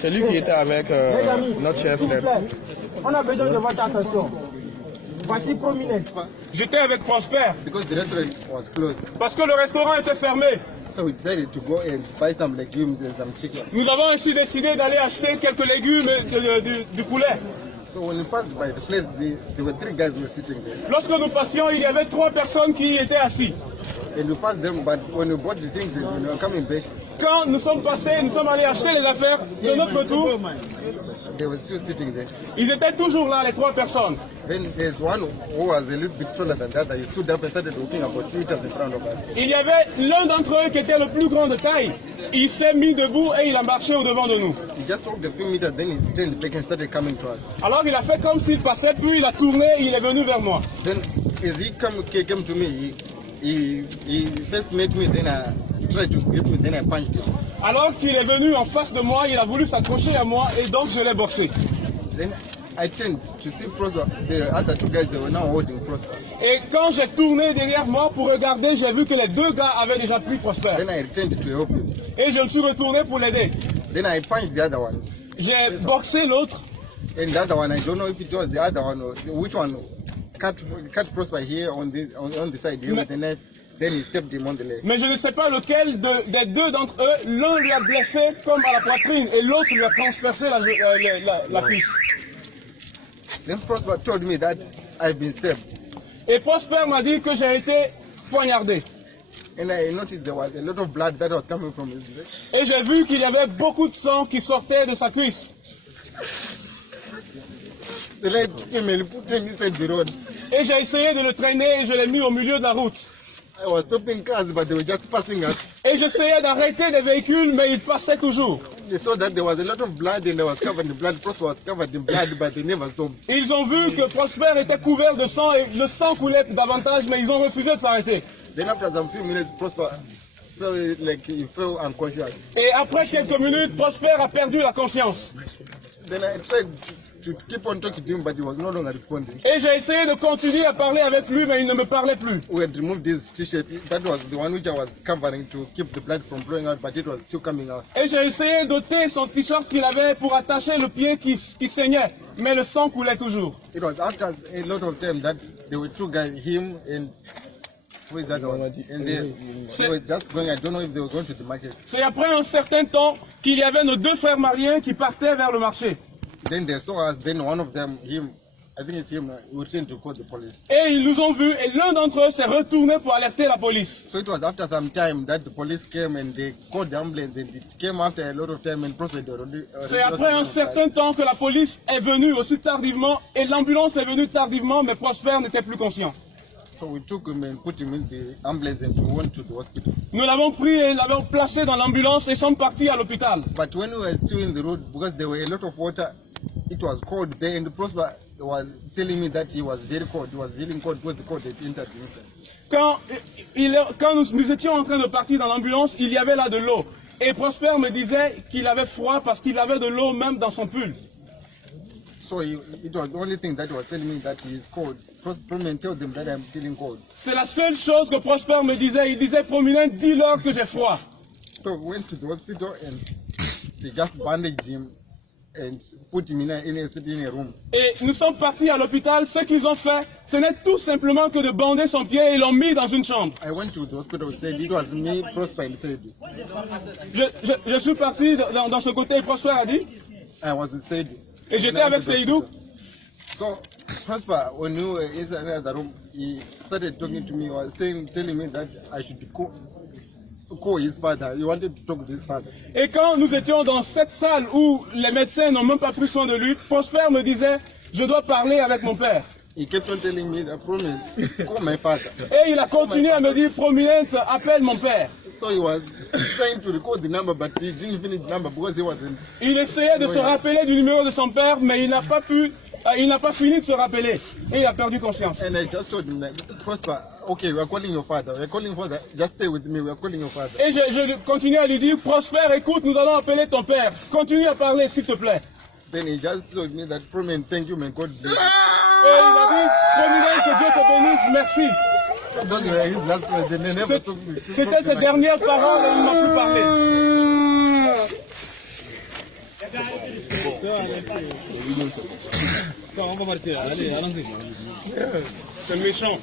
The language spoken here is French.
C'est lui qui était avec notre chef. On a besoin de votre attention. Voici Prominent. J'étais avec Prosper. Because the restaurant was closed. Parce que le restaurant était fermé. So we decided to go and buy some legumes and some chicken. Nous avons ainsi décidé d'aller acheter quelques légumes et du poulet. So when we passed by the place, there were 3 guys who were sitting there. Lorsque nous passions, il y avait 3 personnes qui y étaient assis. And we passed them, but when we bought the things and when we were coming back, Quand nous sommes passés, nous sommes allés acheter les affaires de notre tour. they were still sitting there. Ils étaient toujours là, les 3 personnes. Then there's one who was a little bit taller than the other. He stood up and started walking about 2 meters in front of us. Il y avait l'un d'entre eux qui était le plus grand de taille. Il s'est mis debout et il a marché au devant de nous. He just walked a few meters, then he turned back and started coming to us. Alors il a fait comme s'il passait, puis il a tourné et il est venu vers moi. Then as he came to me, he first met me, then I tried to grip me, then I punched him. Alors qu'il est venu en face de moi, il a voulu s'accrocher à moi et donc je l'ai boxé. Then I turned to see Prosper. The other 2 guys, they were now holding Prosper. Et quand j'ai tourné derrière moi pour regarder, j'ai vu que les 2 gars avaient déjà pris Prosper. Then I returned to help him. Et je me suis retourné pour l'aider. Then I punched the other one. J'ai boxé l'autre. And the other one, I don't know if it was the other one or which one cut Prosper here on the side here with a knife. Then he stepped him on the leg. Mais je ne sais pas lequel des 2 d'entre eux, l'un lui a blessé comme à la poitrine et l'autre lui a transpercé la cuisse. Then Prosper told me that I've been stabbed. Et Prosper m'a dit que j'ai été poignardé. And I noticed there was a lot of blood that was coming from his leg. Et j'ai vu qu'il y avait beaucoup de sang qui sortait de sa cuisse. Then I took him and put him inside the road. Et j'ai essayé de le traîner et je l'ai mis au milieu de la route. I was stopping cars, but they were just passing us. Et j'essayais d'arrêter des véhicules, mais ils passaient toujours. They saw that there was a lot of blood and I was covered in blood. Prosper was covered in blood, but they never stopped. Ils ont vu que Prosper était couvert de sang et le sang coulait davantage, mais ils ont refusé de s'arrêter. Then after some few minutes, Prosper felt like he fell unconscious. Et après quelques minutes, Prosper a perdu la conscience. Then I tried to keep on talking to him, but he was no longer responding. Et j'ai essayé de continuer à parler avec lui, mais il ne me parlait plus. We had removed his t-shirt. That was the one which I was covering to keep the blood from flowing out, but it was still coming out. Et j'ai essayé d'ôter son t-shirt qu'il avait pour attacher le pied qui saignait, mais le sang coulait toujours. It was after a lot of time that there were 2 guys, him and who is that one? And they were just going. I don't know if they were going to the market. C'est après un certain temps qu'il y avait nos 2 frères mariés qui partaient vers le marché. Then they saw us. Then one of them, him, I think it's him, he returned to call the police. Et ils nous ont vus et l'un d'entre eux s'est retourné pour alerter la police. So it was after some time that the police came and they called the ambulance, and it came after a lot of time and Prosper already. C'est après un certain temps que la police est venue aussi tardivement et l'ambulance est venue tardivement, mais Prosper n'était plus conscient. So we took him and put him in the ambulance and we went to the hospital. Nous l'avons pris et l'avons placé dans l'ambulance et sommes partis à l'hôpital. But when we were still in the road, because there were a lot of water, it was cold there, and Prosper was telling me that he was very cold. He was feeling cold because the cold had entered him. Quand nous étions en train de partir dans l'ambulance, il y avait là de l'eau. Et Prosper me disait qu'il avait froid parce qu'il avait de l'eau même dans son pull. So it was the only thing that he was telling me that he is cold. Prosper told them that I'm feeling cold. C'est la seule chose que Prosper me disait. Il disait, Prominent, dis-leur que j'ai froid. So we went to the hospital and they just bandaged him and put him in a room. Et nous sommes partis à l'hôpital. Ce qu'ils ont fait, ce n'est tout simplement que de bander son pied et l'ont mis dans une chambre. I went to the hospital, said it was me, Prosper said. Je suis parti dans ce côté et Prosper a dit. I was with Said. Et j'étais avec Seydou. So Prosper, when we were inside the room, he started talking to me. He was telling me that I should call his father. He wanted to talk to his father. Et quand nous étions dans cette salle où les médecins n'ont même pas pris soin de lui, Prosper me disait, je dois parler avec mon père. He kept on telling me that Prominent, call my father. Et il a continué à me dire, Prominent, appelle mon père. So he was trying to record the number, but he didn't finish the number because he wasn't. Il essayait de se rappeler du numéro de son père, mais il n'a pas fini de se rappeler. Et il a perdu conscience. And I just told him that, Prosper, okay, we are calling your father. We are calling your father. Just stay with me. We are calling your father. Et je continuais à lui dire, Prosper, écoute, nous allons appeler ton père. Continue à parler, s'il te plaît. Then he just told me that, Prominent, thank you, man. God bless you. Et il a dit, Prominent, que Dieu te bénisse, merci. C'était ses dernières paroles et il m'a plus parlé. On va partir. Allez, allons-y. C'est méchant.